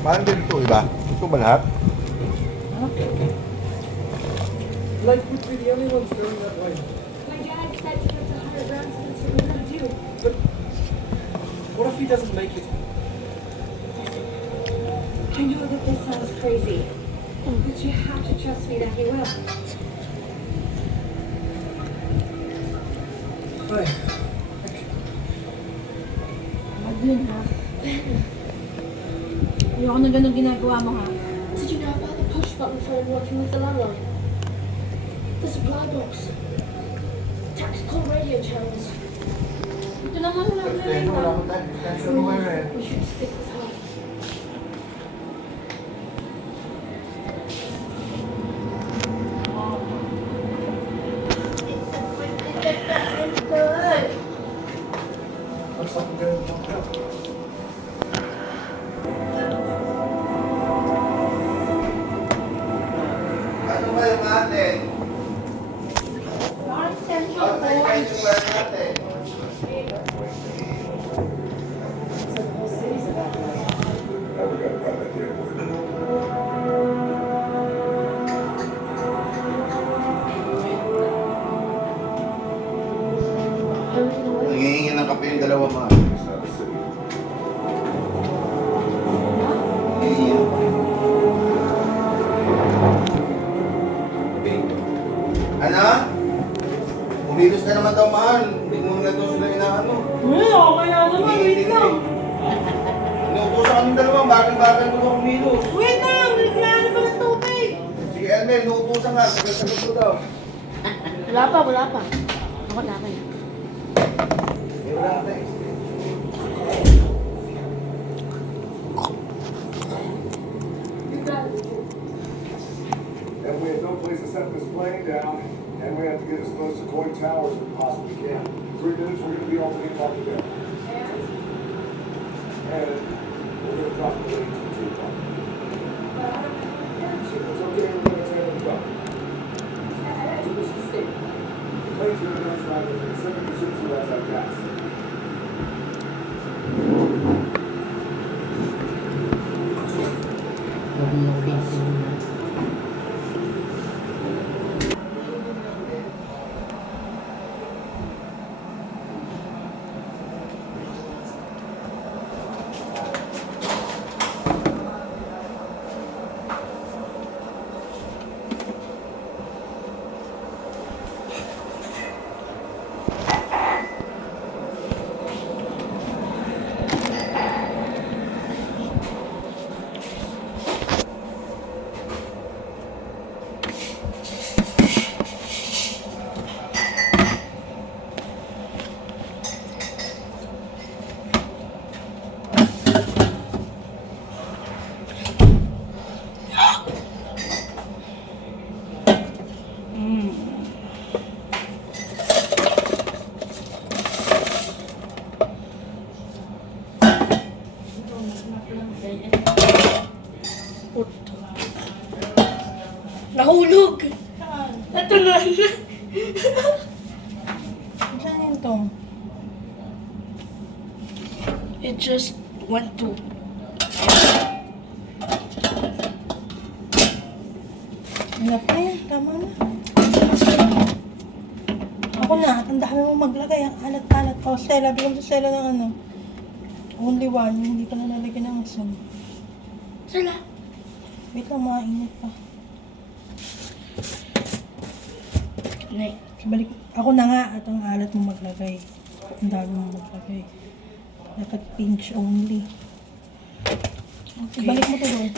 Parang ganito, iba? Ito ba lahat? Like, would be the only ones going that way. My dad said to put 100 grams of insulin in you. But what if he doesn't make it? I know that this sounds crazy, but you have to trust me that he will. Hey, Madeline, ha? Ayoko na ganun ginagawa mo, ha? Did you know about the push button for working with the landline? The supply box. Tactical radio channels. Ito naman wala na rin, Extension ha? lang tayo. Extension mo ngayon eh. We should stick with her. looks like we're going to jump out. Ano ba yung atin? Bakit extension Ano ko? ba yung wire natin? So the whole city's evacuated. Nangihingi ng kape yung dalawa mga. Nangihingi ng kape. Ano? Umilos ka naman daw mahal. Hindi mo na daw sila inaano. Okay na naman, wait lang. Inuutosan kami dalawa. Bakit mo daw umilos? Wait lang, naglaan na ba ng tubig? Sige Elmer, inuutosan nga. Sagot ko daw. Wala pa, wala pa. Ako na kayo. Eh, wala na tayo. And we have no place to set this plane down, and we have to get as close to Coin Towers as we possibly can. 3 minutes, we're going to be opening up again. And we're going to drop the plane to 2 o'clock. It's okay, we're going to turn it up. The plane's going to go fly within 70% so that's our gas. Nahulog! Natunan na! Saan yun to? It just went to... Hanap na yan, tama na. Ako na, ang dami mong maglagay, ang alat-alat. O, Stella, bigyan mo sa Stella ng ano. Only one, hindi pa na nalagyan ng asin. Stella! Wait lang, mainit pa. Nay, balik. Ako na nga at ang alat mo maglagay. Ang dami mo maglagay. Dapat pinch only. Okay. Balik mo to doon.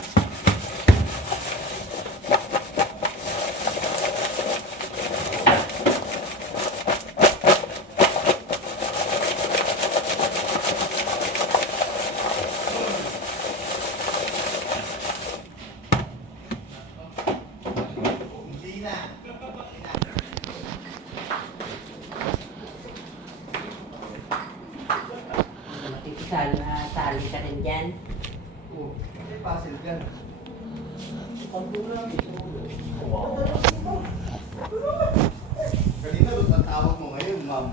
Hindi na. Sali ka rin dyan. Oo. Kasi puzzle ka. Kanina doon ang tawag mo ngayon, ma'am.